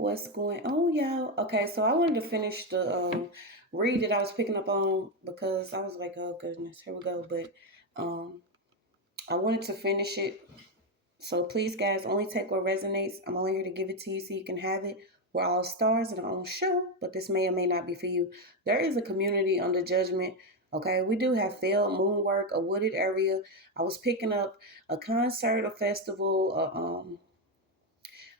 What's going on, y'all? Okay, so I wanted to finish the read that I was picking up on because I was like, oh goodness, here we go. But um, I wanted to finish it. So please, guys, only take what resonates. I'm only here to give it to you so you can have it. We're all stars in our own show, but this may or may not be for you. There is a community under judgment. Okay, we do have failed moonwork, a wooded area. I was picking up a concert, a festival,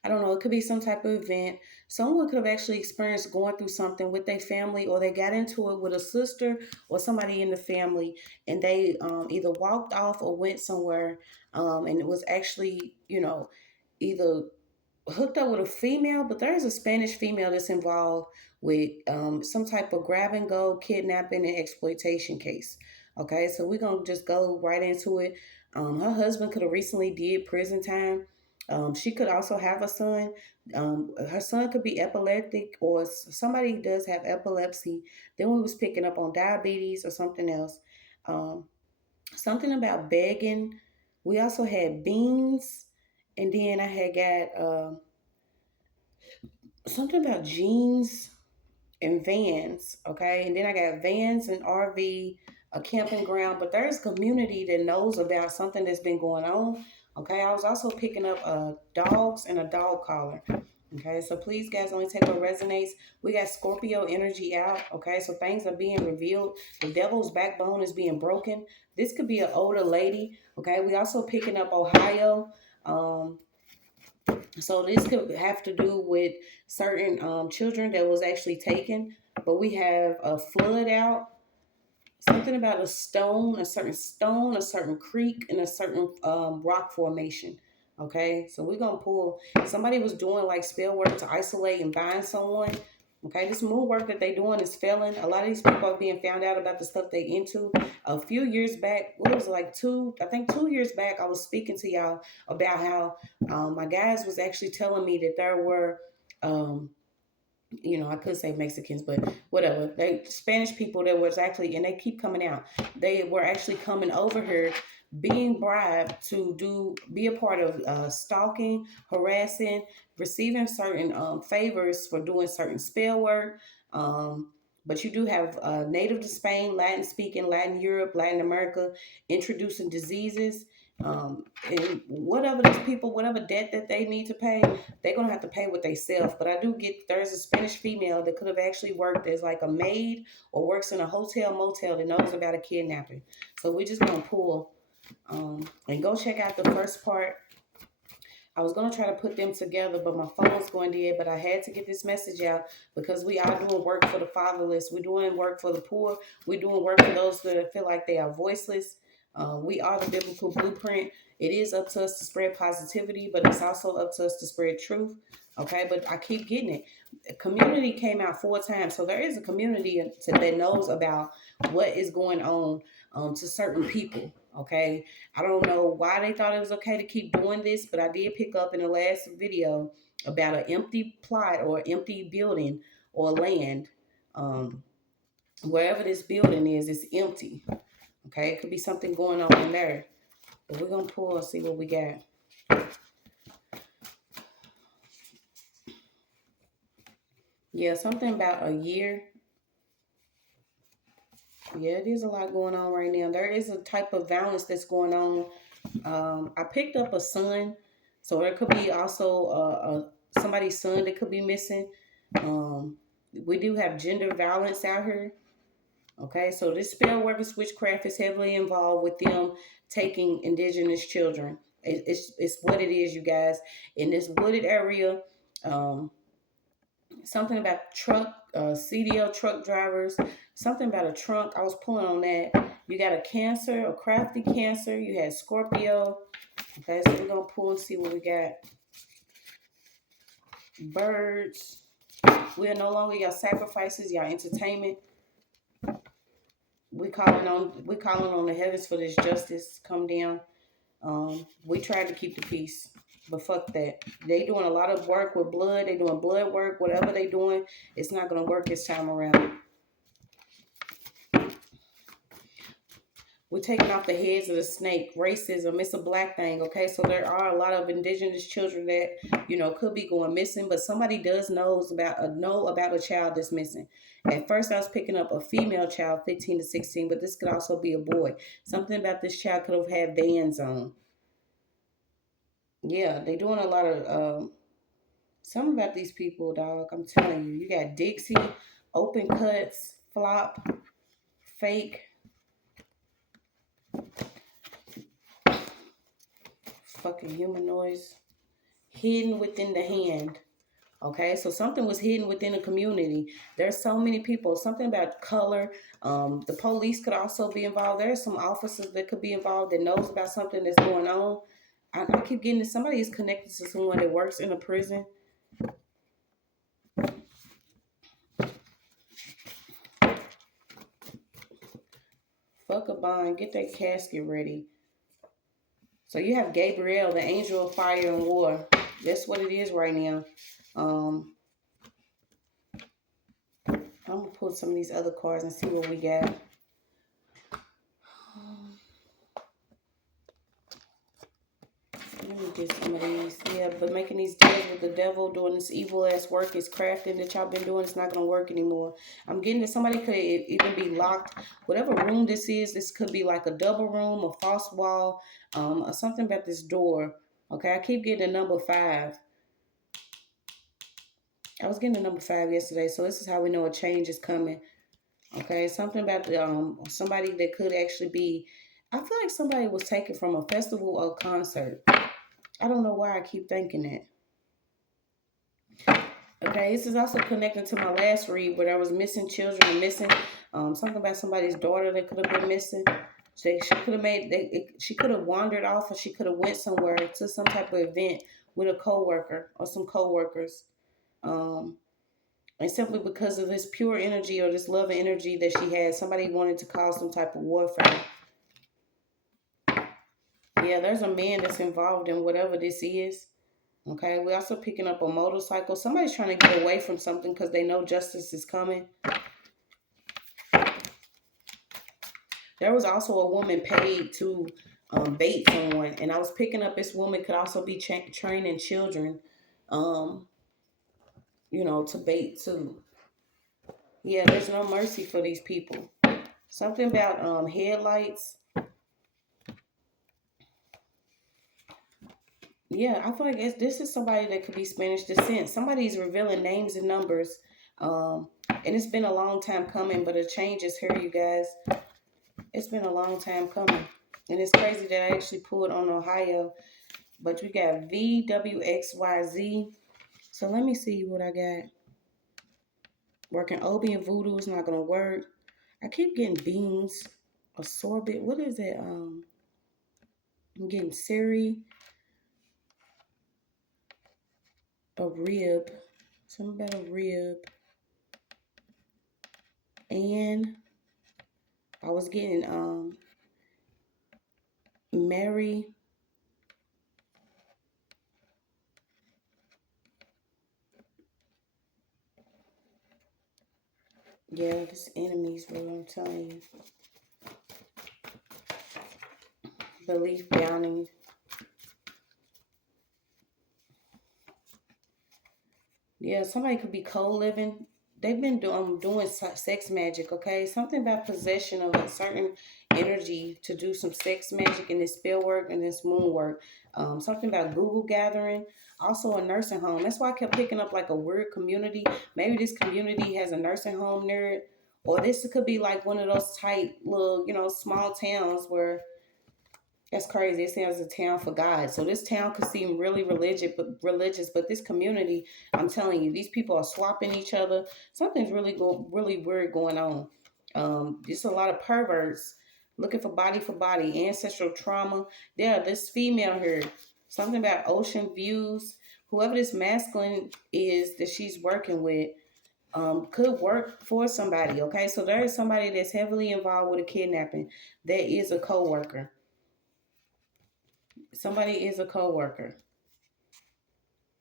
I don't know, it could be some type of event. Someone could have actually experienced going through something with their family, or they got into it with a sister or somebody in the family, and they either walked off or went somewhere, and it was actually, either hooked up with a female, but there is a Spanish female that's involved with some type of grab and go, kidnapping, and exploitation case. Okay, so we're gonna just go right into it. Her husband could have recently did prison time. She could also have a son. Her son could be epileptic, or somebody does have epilepsy. Then we was picking up on diabetes or something else. Um, Something about begging. We also had beans, and then I had got something about jeans and vans, okay? And then I got vans and RV, a camping ground, but there's community that knows about something that's been going on, okay? I was also picking up dogs and a dog collar. Okay, so please, guys, only take what resonates. We got Scorpio energy out. Okay, so things are being revealed. The devil's backbone is being broken. This could be an older lady. Okay, we also picking up Ohio. Um, so this could have to do with certain children that was actually taken. But we have a flood out, something about a certain stone, a certain creek, and a certain rock formation. Okay, so we're gonna pull. Somebody was doing like spell work to isolate and bind someone. Okay, this moon work that they doing is failing. A lot of these people are being found out about the stuff they into. A few years back, what was it, like I think 2 years back, I was speaking to y'all about how my guys was actually telling me that there were um, I could say Mexicans, but whatever. They Spanish people that was actually, and they keep coming out. They were actually coming over here, being bribed to be a part of stalking, harassing, receiving certain favors for doing certain spell work. But you do have native to Spain, Latin speaking, Latin Europe, Latin America, introducing diseases. And whatever these people, whatever debt that they need to pay, they're gonna have to pay with themselves. But I do get there's a Spanish female that could have actually worked as like a maid or works in a hotel motel that knows about a kidnapping. So we're just gonna pull and go check out the first part. I was gonna try to put them together, but my phone's going dead. But I had to get this message out because we are doing work for the fatherless. We're doing work for the poor. We're doing work for those that feel like they are voiceless. We are the biblical blueprint. It is up to us to spread positivity, but it's also up to us to spread truth. Okay, but I keep getting it. The community came out 4 times, so there is a community that knows about what is going on to certain people. Okay, I don't know why they thought it was okay to keep doing this, but I did pick up in the last video about an empty plot or empty building or land. Um, Wherever this building is, it's empty. Okay, it could be something going on in there. But we're gonna pull and see what we got. Yeah, something about a year. Yeah, it is a lot going on right now. There is a type of violence that's going on. I picked up a son, so there could be also somebody's son that could be missing. We do have gender violence out here. Okay, so this spell work and witchcraft is heavily involved with them taking indigenous children. It's what it is, you guys. In this wooded area, um, something about truck, CDL truck drivers, something about a trunk. I was pulling on that. You got a Cancer, a crafty Cancer. You had Scorpio. Okay, so we're going to pull and see what we got. Birds. We are no longer your sacrifices, your entertainment. We calling on the heavens for this justice come down. We tried to keep the peace, but fuck that. They doing a lot of work with blood. They doing blood work. Whatever they doing, it's not gonna work this time around. We're taking off the heads of the snake. Racism, it's a black thing, okay? So there are a lot of indigenous children that, you know, could be going missing, but somebody does know about a child that's missing. At first, I was picking up a female child, 15 to 16, but this could also be a boy. Something about this child could have had bands on. Yeah, they doing a lot of something about these people, dog. I'm telling you. You got Dixie, open cuts, flop, fake, fucking humanoids, hidden within the hand. Okay, so something was hidden within the community. There's so many people. Something about color. The police could also be involved. There's some officers that could be involved that knows about something that's going on. I keep getting this. Somebody is connected to someone that works in a prison. Fuck a bond. Get that casket ready. So you have Gabriel, the angel of fire and war. That's what it is right now. I'm gonna pull some of these other cards and see what we got. Let me get some of these. Yeah, but making these deals with the devil, doing this evil ass work, is crafting that y'all been doing. It's not gonna work anymore. I'm getting that somebody could even be locked. Whatever room this is, this could be like a double room, a false wall, or something about this door. Okay, I keep getting the number 5. I was getting the number 5 yesterday, so this is how we know a change is coming. Okay, something about the somebody that could actually be. I feel like somebody was taken from a festival or concert. I don't know why I keep thinking that. Okay, this is also connecting to my last read where there was missing children and missing something about somebody's daughter that could have been missing. She could have she could have wandered off, or she could have went somewhere to some type of event with a coworker or some coworkers. Um, and simply because of this pure energy or this love energy that she had, somebody wanted to cause some type of warfare. Yeah, there's a man that's involved in whatever this is. Okay, we're also picking up a motorcycle. Somebody's trying to get away from something because they know justice is coming. There was also a woman paid to bait someone, and I was picking up this woman could also be training children, um, you know, to bait too. Yeah, there's no mercy for these people. Something about headlights. Yeah, I feel like this is somebody that could be Spanish descent. Somebody's revealing names and numbers. And it's been a long time coming, but a change is here, you guys. It's been a long time coming. And it's crazy that I actually pulled on Ohio. But we got VWXYZ. So let me see what I got. Working Obi and Voodoo is not going to work. I keep getting beans. A sorbet. What is it? I'm getting Siri. A rib. Something about a rib. And I was getting Mary. Yeah, this enemies, bro. I'm telling you. Belief bounding. Yeah, somebody could be co-living. They've been doing sex magic, okay? Something about possession of a certain energy to do some sex magic and this spell work and this moon work. Something about Google gathering. Also a nursing home. That's why I kept picking up like a weird community. Maybe this community has a nursing home near it. Or this could be like one of those tight little, you know, small towns where that's crazy. It sounds a town for God. So this town could seem really religious, but this community, I'm telling you, these people are swapping each other. Something's really weird going on. Just a lot of perverts looking for body, ancestral trauma. Yeah, this female here, something about ocean views. Whoever this masculine is that she's working with, could work for somebody. Okay, so there is somebody that's heavily involved with a kidnapping. That is a co-worker. Somebody is a co-worker.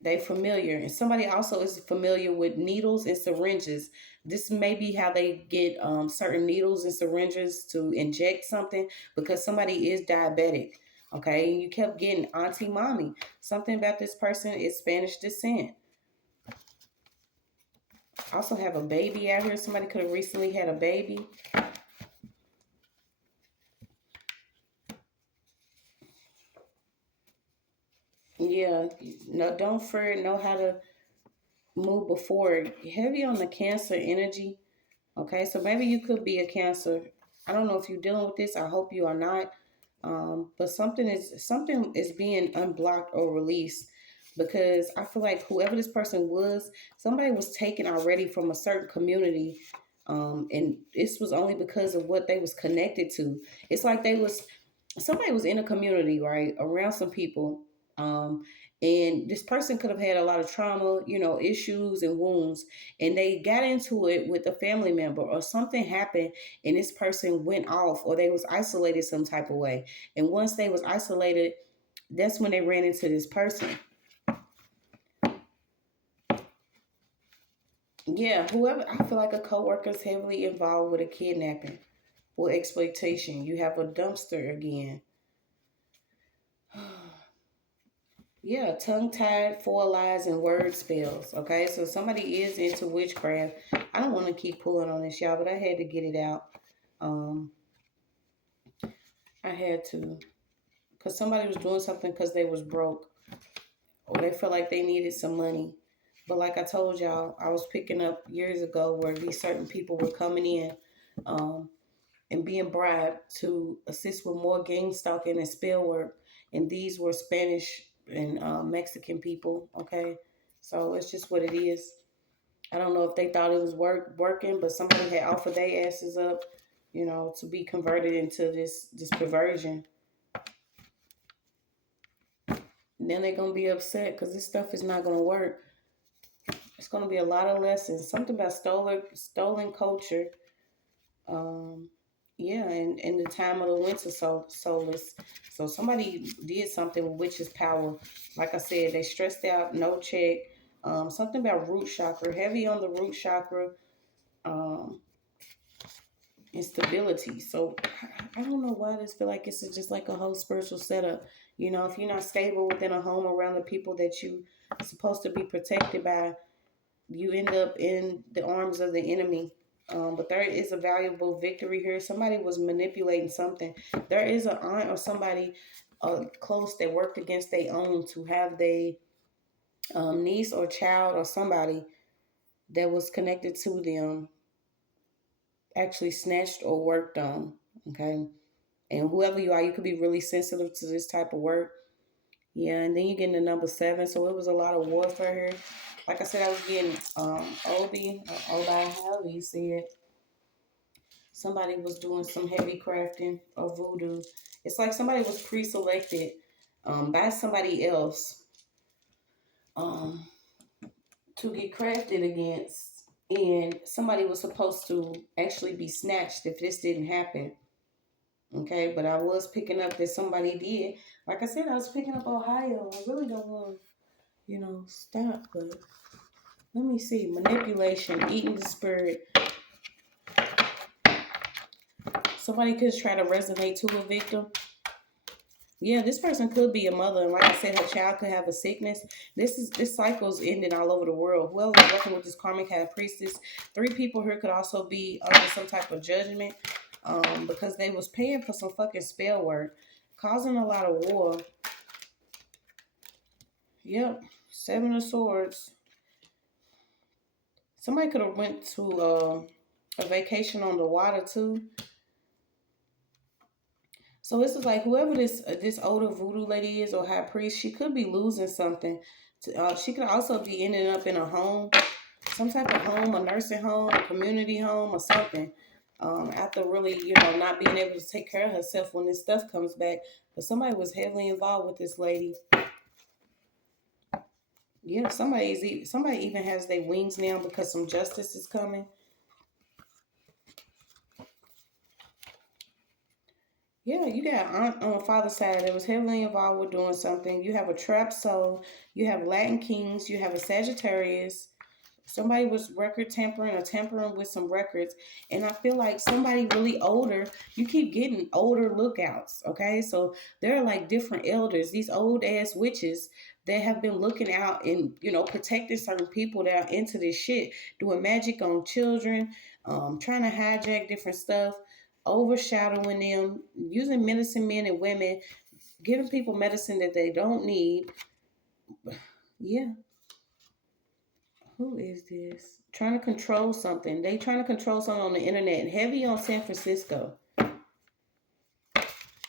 They familiar, and somebody also is familiar with needles and syringes. This may be how they get certain needles and syringes to inject something, because somebody is diabetic. Okay, and you kept getting auntie, mommy. Something about this person is Spanish descent. Also have a baby out here. Somebody could have recently had a baby. Yeah, no, don't fear. Know how to move before. Heavy on the Cancer energy. Okay, so maybe you could be a Cancer. I don't know if you're dealing with this. I hope you are not. But something is being unblocked or released, because I feel like whoever this person was, somebody was taken already from a certain community, and this was only because of what they was connected to. It's like they was somebody was in a community, right, around some people, um, and this person could have had a lot of trauma, issues and wounds, and they got into it with a family member, or something happened, and this person went off, or they was isolated some type of way, and once they was isolated, that's when they ran into this person. Yeah, whoever. I feel like a coworker is heavily involved with a kidnapping or exploitation. You have a dumpster again. Yeah, tongue tied, four lies, and word spells. Okay, so somebody is into witchcraft. I don't want to keep pulling on this, y'all, but I had to get it out. Um, I had to, because somebody was doing something because they was broke, or they felt like they needed some money. But like I told y'all, I was picking up years ago where these certain people were coming in, um, and being bribed to assist with more gang stalking and spell work. And these were Spanish and Mexican people. Okay, so it's just what it is. I don't know if they thought it was working, but somebody had offered their asses up, to be converted into this perversion. And then they're gonna be upset because this stuff is not gonna work. It's gonna be a lot of lessons. Something about stolen culture. Um, yeah, and the time of the winter solstice. So somebody did something with witch's power. Like I said, they stressed out, no check. Something about root chakra, heavy on the root chakra, um, instability. So I don't know why I just feel like it's just like a whole spiritual setup. If you're not stable within a home around the people that you are supposed to be protected by, you end up in the arms of the enemy. But there is a valuable victory here. Somebody was manipulating something. There is an aunt or somebody close that worked against their own to have their niece or child or somebody that was connected to them actually snatched or worked on. Okay. And whoever you are, you could be really sensitive to this type of work. Yeah, and then you get into number 7. So it was a lot of warfare here. Like I said, I was getting Obi, or Obi, however you see it. Somebody was doing some heavy crafting or voodoo. It's like somebody was pre-selected by somebody else um, to get crafted against. And somebody was supposed to actually be snatched if this didn't happen. Okay, but I was picking up that somebody did. Like I said, I was picking up Ohio. I really don't want to, stop, but let me see. Manipulation, eating the spirit. Somebody could try to resonate to a victim. Yeah, this person could be a mother, and like I said, her child could have a sickness. This cycle's ending all over the world. Whoever's working with this karmic high priestess, 3 people here could also be under some type of judgment, because they was paying for some fucking spell work, causing a lot of war. Yep, 7 of Swords. Somebody could have went to a vacation on the water too. So this is like whoever this older voodoo lady is or high priest, she could be losing something. She could also be ending up in a home, some type of home, a nursing home, a community home, or something. After really, not being able to take care of herself when this stuff comes back. But somebody was heavily involved with this lady. Yeah, somebody even has their wings now because some justice is coming. Yeah, you got aunt on the father's side that was heavily involved with doing something. You have a trap soul. You have Latin kings. You have a Sagittarius. Somebody was record tampering or tampering with some records. And I feel like somebody really older, you keep getting older lookouts. Okay. So there are like different elders, these old ass witches that have been looking out and, protecting certain people that are into this shit, doing magic on children, trying to hijack different stuff, overshadowing them, using medicine men and women, giving people medicine that they don't need. Yeah. Who is this? Trying to control something. They trying to control something on the internet. Heavy on San Francisco.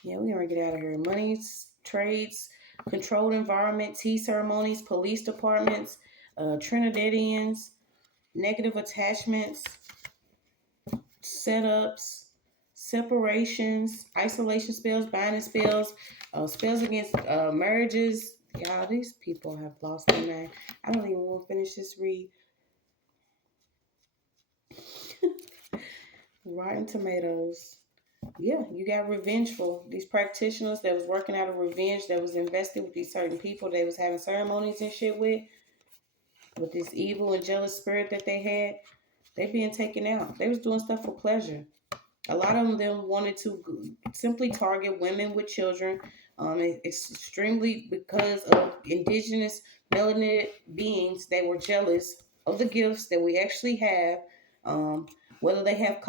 Yeah, we gonna get out of here. Monies, trades, controlled environment, tea ceremonies, police departments, Trinidadians, negative attachments, setups, separations, isolation spells, binding spells, spells against marriages. Y'all, these people have lost their mind. I don't even want to finish this read. Rotten tomatoes. Yeah, you got revengeful. These practitioners that was working out of revenge, that was invested with these certain people they was having ceremonies and shit with this evil and jealous spirit that they had, they being taken out. They was doing stuff for pleasure. A lot of them wanted to simply target women with children. It's extremely because of indigenous melanated beings that were jealous of the gifts that we actually have. Um, whether they have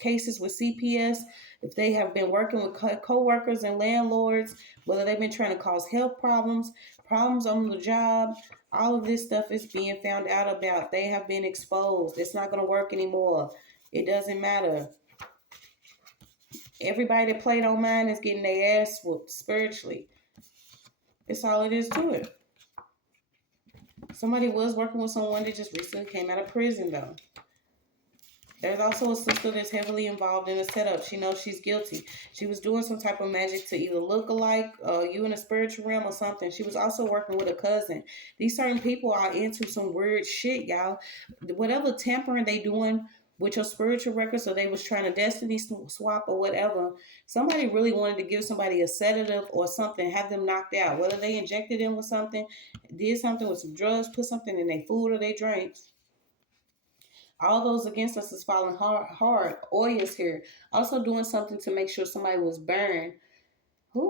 cases with CPS, if they have been working with co-workers and landlords, whether they've been trying to cause health problems, problems on the job, all of this stuff is being found out about. They have been exposed. It's not going to work anymore. It doesn't matter. Everybody that played on mine is getting their ass whooped spiritually. It's all it is to it. Somebody was working with someone that just recently came out of prison, though. There's also a sister that's heavily involved in the setup. She knows she's guilty. She was doing some type of magic to either look alike, you in a spiritual realm or something. She was also working with a cousin. These certain people are into some weird shit, y'all. Whatever tampering they doing with your spiritual records, so they was trying to destiny swap or whatever. Somebody really wanted to give somebody a sedative or something, have them knocked out. Whether they injected them with something, did something with some drugs, put something in their food or their drinks. All those against us is falling hard. OYAOY is here. Also doing something to make sure somebody was burned.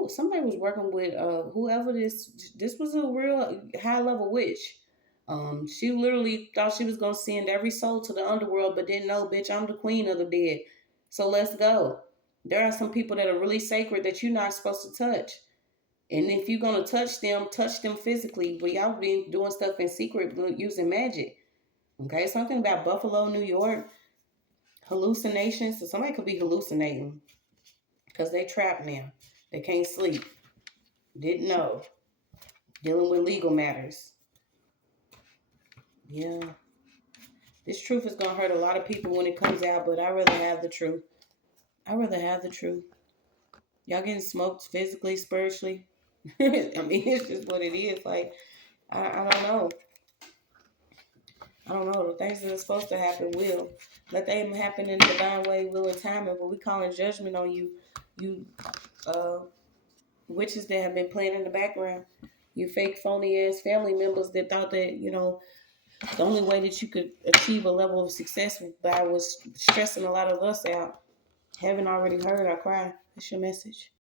Somebody was working with whoever this was a real high level witch. She literally thought she was gonna send every soul to the underworld, but didn't know, bitch, I'm the queen of the dead. So let's go. There are some people that are really sacred that you're not supposed to touch. And if you're gonna touch them physically. But y'all been doing stuff in secret using magic. Okay, something about Buffalo, New York, hallucinations. So somebody could be hallucinating because they trapped now. They can't sleep. Didn't know. Dealing with legal matters. Yeah. This truth is gonna hurt a lot of people when it comes out, but I'd rather have the truth. I'd rather have the truth. Y'all getting smoked physically, spiritually. I mean, it's just what it is. Like, I don't know. I don't know. The things that are supposed to happen will. Let them happen in the divine way, will, and timing. But we calling judgment on you uh, witches that have been playing in the background. You fake, phony ass family members that thought that, the only way that you could achieve a level of success by was stressing a lot of us out. Haven't already heard our cry. That's your message.